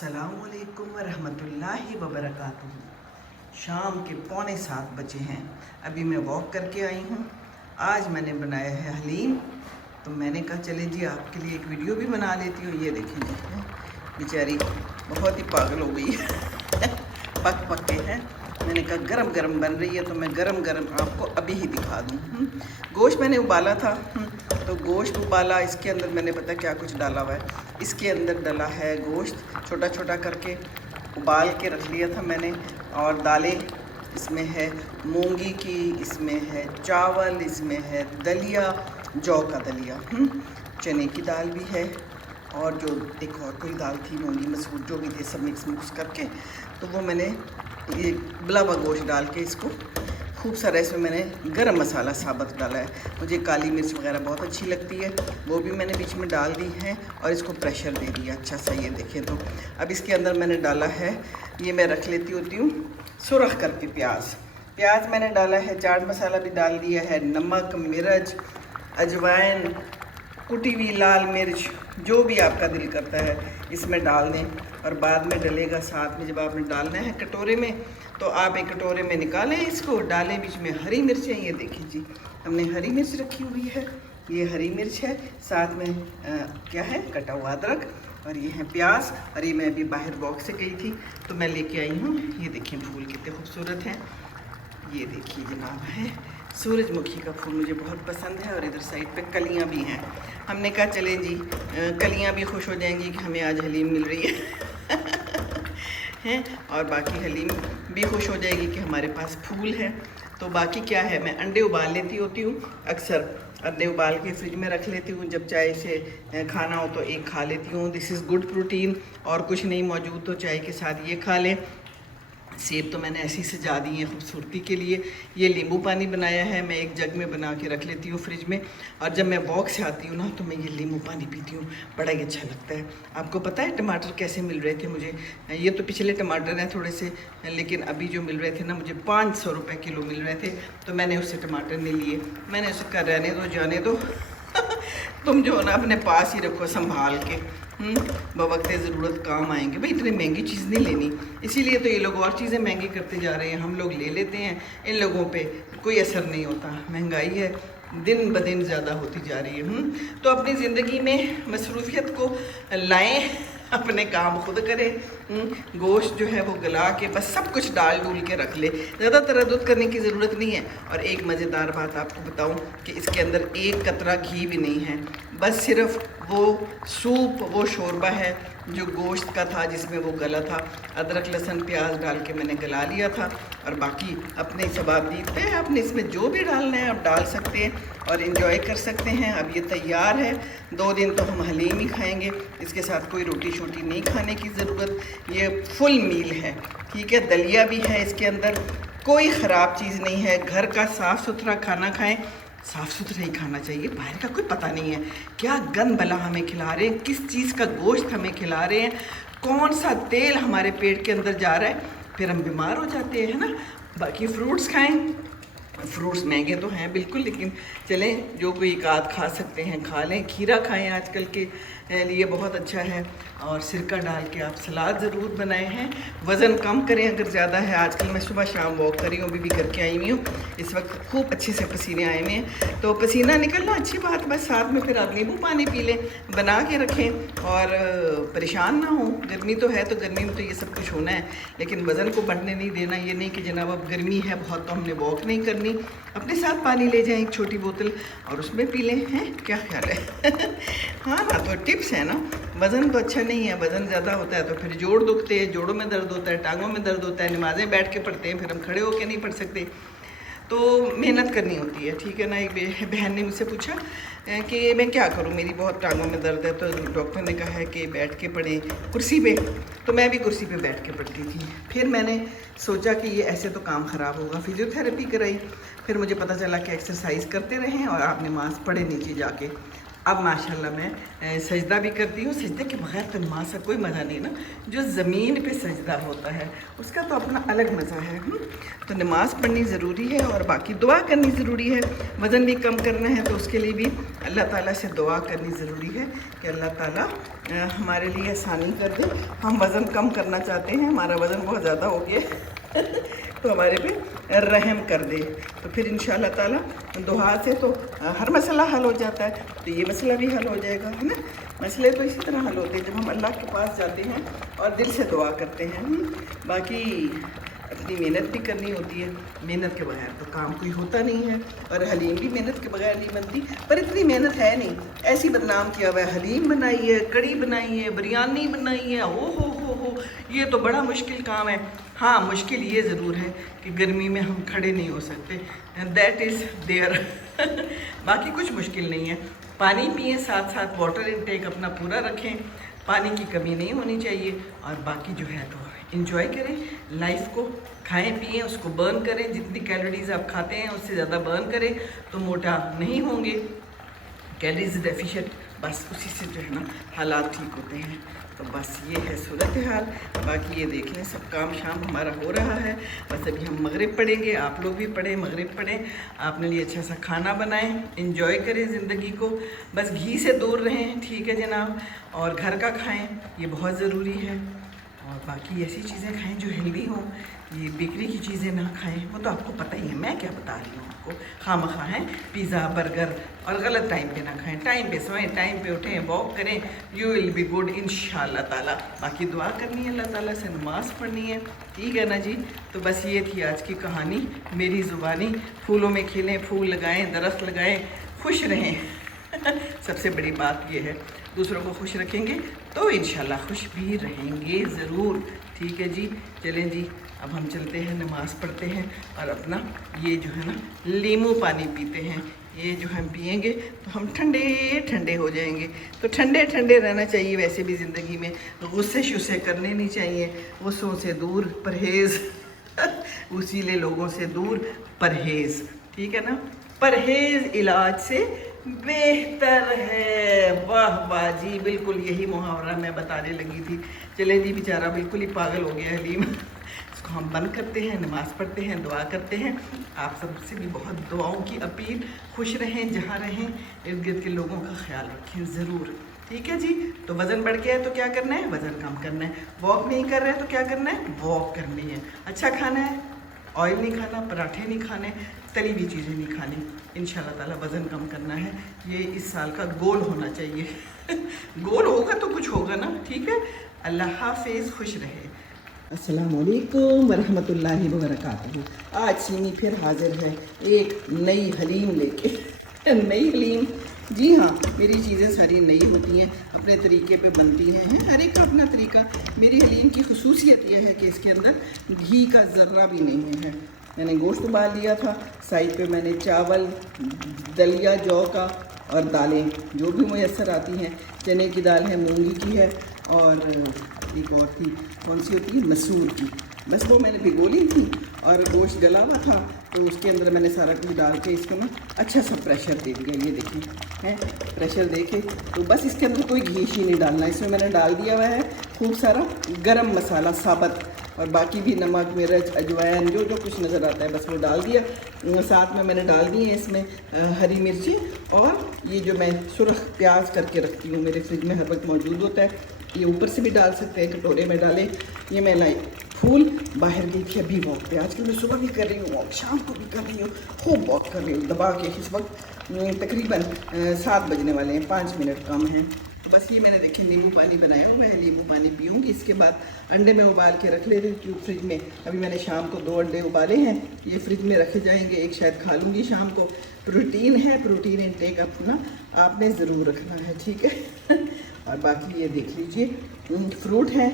अस्सलामुअलैकुम वरहमतुल्लाहि वबरकातुहू। शाम के 6:45 बजे हैं। अभी मैं वॉक करके आई हूँ। आज मैंने बनाया है हलीम, तो मैंने कहा चले जी आपके लिए एक वीडियो भी बना लेती हूँ। ये देखें जी, बेचारी बहुत ही पागल हो गई है पक पक के है। मैंने कहा गरम गरम बन रही है तो मैं गरम गरम आपको अभी ही दिखा दूँ। गोश्त मैंने उबाला था, तो गोश्त उबाला, इसके अंदर मैंने पता क्या कुछ डाला हुआ है। इसके अंदर डाला है गोश्त, छोटा छोटा करके उबाल के रख लिया था मैंने। और दालें इसमें है मूंगी की, इसमें है चावल, इसमें है दलिया, जौ का दलिया, चने की दाल भी है, और जो एक और कोई दाल थी, मूंगी मसूर, जो भी थे सब मिक्स करके, तो वो मैंने ये बुलावा गोश्त डाल के इसको खूब सारा, इसमें मैंने गरम मसाला साबुत डाला है। मुझे काली मिर्च वगैरह बहुत अच्छी लगती है, वो भी मैंने बीच में डाल दी है, और इसको प्रेशर दे दिया अच्छा सा। ये देखें, तो अब इसके अंदर मैंने डाला है, ये मैं रख लेती होती हूँ सुरख करके, प्याज मैंने डाला है, चाट मसाला भी डाल दिया है, नमक, मिर्च, अजवाइन, कुटी हुई लाल मिर्च, जो भी आपका दिल करता है इसमें डाल दें। और बाद में डलेगा साथ में, जब आपने डालना है कटोरे में, तो आप एक कटोरे में निकालें, इसको डालें। बीच में हरी मिर्चें, ये देखिए जी, हमने हरी मिर्च रखी हुई है, ये हरी मिर्च है, साथ में क्या है, कटा हुआ अदरक, और ये है प्याज। और ये मैं अभी बाहर बॉक्स से गई थी तो मैं लेके आई हूँ। ये देखिए फूल कितने खूबसूरत हैं, ये देखिए जनाब है सूरजमुखी का फूल, मुझे बहुत पसंद है। और इधर साइड पे कलियां भी हैं। हमने कहा चले जी कलियां भी खुश हो जाएंगी कि हमें आज हलीम मिल रही है हैं, और बाकी हलीम भी खुश हो जाएगी कि हमारे पास फूल है। तो बाकी क्या है, मैं अंडे उबाल लेती होती हूँ, अक्सर अंडे उबाल के फ्रिज में रख लेती हूँ, जब चाय से खाना हो तो एक खा लेती हूँ। This is good protein. और कुछ नहीं मौजूद तो चाय के साथ ये खा लें। सेब तो मैंने ऐसे ही सजा दी हैं खूबसूरती के लिए। ये नींबू पानी बनाया है, मैं एक जग में बना के रख लेती हूँ फ्रिज में, और जब मैं वॉक से आती हूँ ना तो मैं ये नींबू पानी पीती हूँ, बड़ा ही अच्छा लगता है। आपको पता है टमाटर कैसे मिल रहे थे मुझे? ये तो पिछले टमाटर हैं थोड़े से, लेकिन अभी जो मिल रहे थे ना मुझे 500 रुपये किलो मिल रहे थे, तो मैंने उससे टमाटर नहीं लिए। मैंने उसे कहा रहने दो, जाने दो तुम जो ना अपने पास ही रखो संभाल के, बवक्ते ज़रूरत काम आएंगे। भाई इतनी महंगी चीज़ नहीं लेनी, इसीलिए तो ये लोग और चीज़ें महंगी करते जा रहे हैं, हम लोग ले लेते हैं, इन लोगों पे कोई असर नहीं होता। महंगाई है दिन ब दिन ज़्यादा होती जा रही है। तो अपनी ज़िंदगी में मसरूफियत को लाएं, अपने काम खुद करें। गोश्त जो है वो गला के बस सब कुछ डाल डूल के रख ले, ज़्यादा तरद्दुद करने की ज़रूरत नहीं है। और एक मज़ेदार बात आपको बताऊं कि इसके अंदर एक कतरा घी भी नहीं है, बस सिर्फ वो सूप, वो शोरबा है जो गोश्त का था, जिसमें वो गला था। अदरक लहसुन प्याज डाल के मैंने गला लिया था, और बाकी अपने सबाबीत पे अपने इसमें जो भी डालना है आप डाल सकते हैं और एंजॉय कर सकते हैं। अब ये तैयार है, 2 दिन तो हम हलीम ही खाएंगे, इसके साथ कोई रोटी शोटी नहीं खाने की ज़रूरत। ये फुल मील है, ठीक है। दलिया भी है इसके अंदर, कोई ख़राब चीज़ नहीं है। घर का साफ़ सुथरा खाना खाएं, साफ़ सुथरा ही खाना चाहिए, बाहर का कोई पता नहीं है क्या गंद बला हमें खिला रहे हैं, किस चीज़ का गोश्त हमें खिला रहे हैं, कौन सा तेल हमारे पेट के अंदर जा रहा है, फिर हम बीमार हो जाते हैं, है ना। बाकी फ्रूट्स खाएं, फ्रूट्स महंगे तो हैं बिल्कुल, लेकिन चलें जो कोई एक आध खा सकते हैं खा लें। खीरा खाएं, आजकल के लिए बहुत अच्छा है। और सिरका डाल के आप सलाद ज़रूर बनाए हैं। वज़न कम करें अगर ज़्यादा है। आजकल मैं सुबह शाम वॉक कर रही हूँ, अभी भी करके आई हुई हूँ, इस वक्त खूब अच्छे से पसीने आए हुए हैं। तो पसीना निकलना अच्छी बात, बस साथ में फिर आप नींबू पानी पी लें, बना के रखें, और परेशान ना हो। गर्मी तो है, तो गर्मी में तो ये सब कुछ होना है, लेकिन वज़न को बढ़ने नहीं देना। ये नहीं कि जनाब अब गर्मी है बहुत तो हमने वॉक नहीं करनी, अपने साथ पानी ले जाएं एक छोटी बोतल और उसमें पी लें, हैं क्या ख्याल है हाँ ना, तो टिप्स है ना। वज़न तो अच्छा नहीं है, वज़न ज़्यादा होता है तो फिर जोड़ दुखते हैं, जोड़ों में दर्द होता है, टांगों में दर्द होता है, नमाज़ें बैठ के पढ़ते हैं, फिर हम खड़े होकर नहीं पढ़ सकते, तो मेहनत करनी होती है, ठीक है ना। एक बहन ने मुझसे पूछा कि मैं क्या करूं, मेरी बहुत टांगों में दर्द है, तो डॉक्टर ने कहा है कि बैठ के पढ़ें कुर्सी पे, तो मैं भी कुर्सी पे बैठ के पढ़ती थी। फिर मैंने सोचा कि ये ऐसे तो काम ख़राब होगा, फिजियोथेरेपी कराई, फिर मुझे पता चला कि एक्सरसाइज करते रहें और आप नमाज़ पढ़े नीचे जाके, अब माशाल्लाह मैं सजदा भी करती हूँ। सजदे के बगैर तो नमाज का कोई मज़ा नहीं ना। जो ज़मीन पे सजदा होता है उसका तो अपना अलग मज़ा है। तो नमाज़ पढ़नी ज़रूरी है और बाकी दुआ करनी ज़रूरी है। वज़न भी कम करना है तो उसके लिए भी अल्लाह ताला से दुआ करनी ज़रूरी है कि अल्लाह ताला हमारे लिए आसानी कर दे। हम वज़न कम करना चाहते हैं, हमारा वज़न बहुत ज़्यादा हो गया तो हमारे पे रहम कर दे। तो फिर इंशाअल्लाह ताला दुआ से तो हर मसला हल हो जाता है, तो ये मसला भी हल हो जाएगा, है ना। मसले तो इसी तरह हल होते हैं जब हम अल्लाह के पास जाते हैं और दिल से दुआ करते हैं। बाकी अपनी मेहनत भी करनी होती है, मेहनत के बगैर तो काम कोई होता नहीं है। और हलीम भी मेहनत के बगैर नहीं बनती, पर इतनी मेहनत है नहीं। ऐसी बदनाम किया हुआ है, हलीम बनाई है, कड़ी बनाई है, बिरयानी बनाई है, हो ये तो बड़ा मुश्किल काम है। हाँ, मुश्किल ये ज़रूर है कि गर्मी में हम खड़े नहीं हो सकते, दैट इज़ देयर बाकी कुछ मुश्किल नहीं है। पानी पिए, साथ साथ वाटर इनटेक अपना पूरा रखें, पानी की कमी नहीं होनी चाहिए। और बाकी जो है तो इंजॉय करें लाइफ को, खाएं पिएं, उसको बर्न करें। जितनी कैलोरीज आप खाते हैं उससे ज़्यादा बर्न करें तो मोटा नहीं होंगे। कैलोरीज डेफिशिएंट, बस उसी से जो है ना हालात ठीक होते हैं। तो बस ये है सूरत हाल। बाकी ये देख लें, सब काम शाम हमारा हो रहा है। बस अभी हम मगरिब पढ़ेंगे, आप लोग भी पढ़ें, मगरिब पढ़ें, अपने लिए अच्छा सा खाना बनाएं, इंजॉय करें ज़िंदगी को। बस घी से दूर रहें, ठीक है जनाब, और घर का खाएं, ये बहुत ज़रूरी है। और बाकी ऐसी चीज़ें खाएं जो हेल्दी हों, ये बेकरी की चीज़ें ना खाएं, वो तो आपको पता ही है, मैं क्या बता रही हूँ आपको। खामखा हैं पिज़्ज़ा बर्गर, और गलत टाइम पे ना खाएं, टाइम पे सोएं, टाइम पे उठें, वॉक करें, यू विल बी गुड इंशाअल्लाह ताला। बाकी दुआ करनी है अल्लाह ताला से, नमाज़ पढ़नी है, ठीक है ना जी। तो बस ये थी आज की कहानी मेरी ज़ुबानी। फूलों में खिलें, फूल लगाएँ, दरख्त लगाएँ, खुश रहें सबसे बड़ी बात ये है, दूसरों को खुश रखेंगे तो इंशाल्लाह खुश भी रहेंगे ज़रूर, ठीक है जी। चलें जी, अब हम चलते हैं, नमाज़ पढ़ते हैं और अपना ये जो है ना नींबू पानी पीते हैं। ये जो हम पिएंगे तो हम ठंडे ठंडे हो जाएंगे। तो ठंडे ठंडे रहना चाहिए वैसे भी ज़िंदगी में, गुस्से शुस्से करने नहीं चाहिए, गुस्सों से दूर परहेज़ उसीले लोगों से दूर परहेज़, ठीक है ना। परहेज़ इलाज से बेहतर है। वाह बाजी, बिल्कुल यही मुहावरा मैं बताने लगी थी। चले जी, बेचारा बिल्कुल ही पागल हो गया हलीम इसको हम बंद करते हैं, नमाज़ पढ़ते हैं, दुआ करते हैं। आप सबसे भी बहुत दुआओं की अपील, खुश रहें जहाँ रहें, इर्द गिर्द के लोगों का ख्याल रखें ज़रूर, ठीक है जी। तो वज़न बढ़ गया है तो क्या करना है, वज़न कम करना है। वॉक नहीं कर रहे हैं तो क्या करना है, वॉक करनी है। अच्छा खाना है, ऑयल नहीं खाना, पराठे नहीं खाने, तली हुई चीज़ें नहीं खानी। इंशाल्लाह ताला वज़न कम करना है, ये इस साल का गोल होना चाहिए गोल होगा तो कुछ होगा ना, ठीक है। अल्लाह हाफिज़, खुश रहे। अस्सलाम वालेकुम वरहमतुल्लाहि वबरकातुहू। आज सीमी फिर हाजिर है एक नई हलीम लेके नई हलीम, जी हाँ, मेरी चीज़ें सारी नई होती हैं, अपने तरीके पे बनती हैं, हर एक का अपना तरीका। मेरी हलीम की खसूसियत यह है कि इसके अंदर घी का ज़र्रा भी नहीं है। मैंने गोश्त उबाल लिया था, साइड पे मैंने चावल, दलिया, जौ का और दालें जो भी मुयस्सर आती हैं, चने की दाल है, मूंगी की है, और एक और थी, कौन सी होती है, मसूर की, बस वो मैंने भिगो ली थी। और गोश्त गला हुआ था तो उसके अंदर मैंने सारा कुछ डाल के इसको ना अच्छा सा प्रेशर दे दिया। ये देखिए हैं, प्रेशर दे के तो बस इसके अंदर कोई घी ही नहीं डालना। इसमें मैंने डाल दिया हुआ है खूब सारा गरम मसाला साबत, और बाकी भी नमक, मिर्च, अजवाइन, जो जो कुछ नज़र आता है बस वो डाल दिया। साथ में मैंने डाल दी है इसमें हरी मिर्ची, और ये जो मैं सुरख प्याज करके रखती हूँ, मेरे फ्रिज में हर वक्त मौजूद होता है। ये ऊपर से भी डाल सकते हैं, कटोरे में डालें। ये मैं लाई फूल बाहर गई थी अभी वॉक पे, आजकल मैं सुबह भी कर रही हूँ वॉक, शाम को भी कर रही हूँ, खूब वॉक कर रही हूँ दबा के। इस वक्त तकरीबन 7 बजने वाले हैं, 5 मिनट कम हैं। बस ये मैंने देखिए नींबू पानी बनाया हुआ है, नींबू पानी पीऊँगी। इसके बाद अंडे में उबाल के रख ले रही हूँ फ्रिज में। अभी मैंने शाम को 2 अंडे उबाले हैं, ये फ्रिज में रखे जाएंगे, एक शायद खा लूँगी शाम को। प्रोटीन है, प्रोटीन इनटेक अपना आपने ज़रूर रखना है, ठीक है और बाकी ये देख लीजिए फ्रूट है,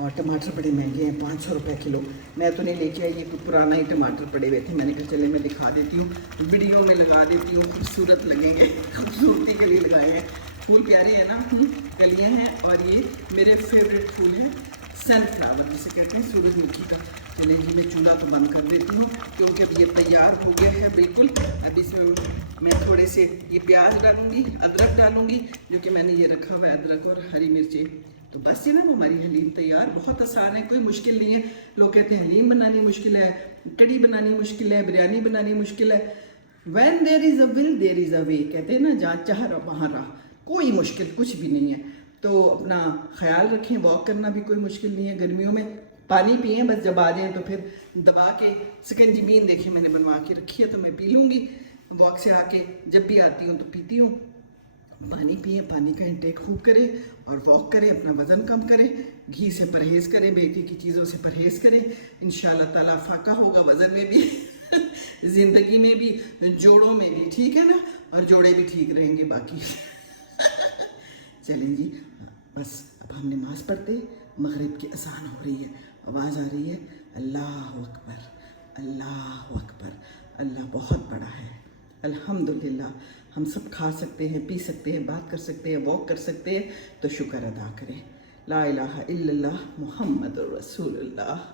और टमाटर बड़े महंगे हैं, 500 रुपये किलो। मैं तो नहीं लेके आई, ये पुराना ही टमाटर पड़े हुए थे, मैंने कहा चले मैं दिखा देती हूँ, वीडियो में लगा देती हूँ, खूबसूरत लगेंगे, खूबसूरती के लिए लगाए हैं। फूल प्यारे हैं ना, कलियाँ हैं, और ये मेरे फेवरेट फूल हैं सनफ्लावर जिसे कहते हैं, सूरजमुखी का। चलिए जी, मैं चूल्हा तो बंद कर देती हूँ क्योंकि अब ये तैयार हो गया है बिल्कुल। अब इसमें मैं थोड़े से ये प्याज डालूँगी, अदरक डालूँगी, जो कि मैंने ये रखा हुआ है, अदरक और हरी मिर्चें। तो बस ये ना वो हमारी हलीम तैयार। बहुत आसान है, कोई मुश्किल नहीं है। लोग कहते हैं हलीम बनानी मुश्किल है, कड़ी बनानी मुश्किल है, बिरयानी बनानी मुश्किल है। When there is a will there is a way, कहते हैं ना, जहाँ चाह रहा वहाँ राह। कोई मुश्किल कुछ भी नहीं है। तो अपना ख्याल रखें, वॉक करना भी कोई मुश्किल नहीं है। गर्मियों में पानी पिए, बस जब आ जाएँ तो फिर दबा के सिकंजीबीन देखिए मैंने बनवा के रखी है, तो मैं पी लूँगी। वॉक से आके जब भी आती हूँ तो पीती हूँ। पानी पिए, पानी का इंटेक खूब करें और वॉक करें, अपना वज़न कम करें, घी से परहेज़ करें, बेटे की चीज़ों से परहेज़ करें। इंशाल्लाह ताला फाका होगा वज़न में भी ज़िंदगी में भी, जोड़ों में भी, ठीक है ना, और जोड़े भी ठीक रहेंगे बाकी। चलें जी, बस अब हम नमाज़ पढ़ते, मगरिब की अज़ान हो रही है, आवाज़ आ रही है, अल्लाह अकबर, अल्लाह अकबर। अल्लाह बहुत बड़ा है, अल्हम्दुलिल्लाह। हम सब खा सकते हैं, पी सकते हैं, बात कर सकते हैं, वॉक कर सकते हैं, तो शुक्र अदा करें। ला इलाहा इल्लल्लाह मुहम्मदुर रसूलुल्लाह।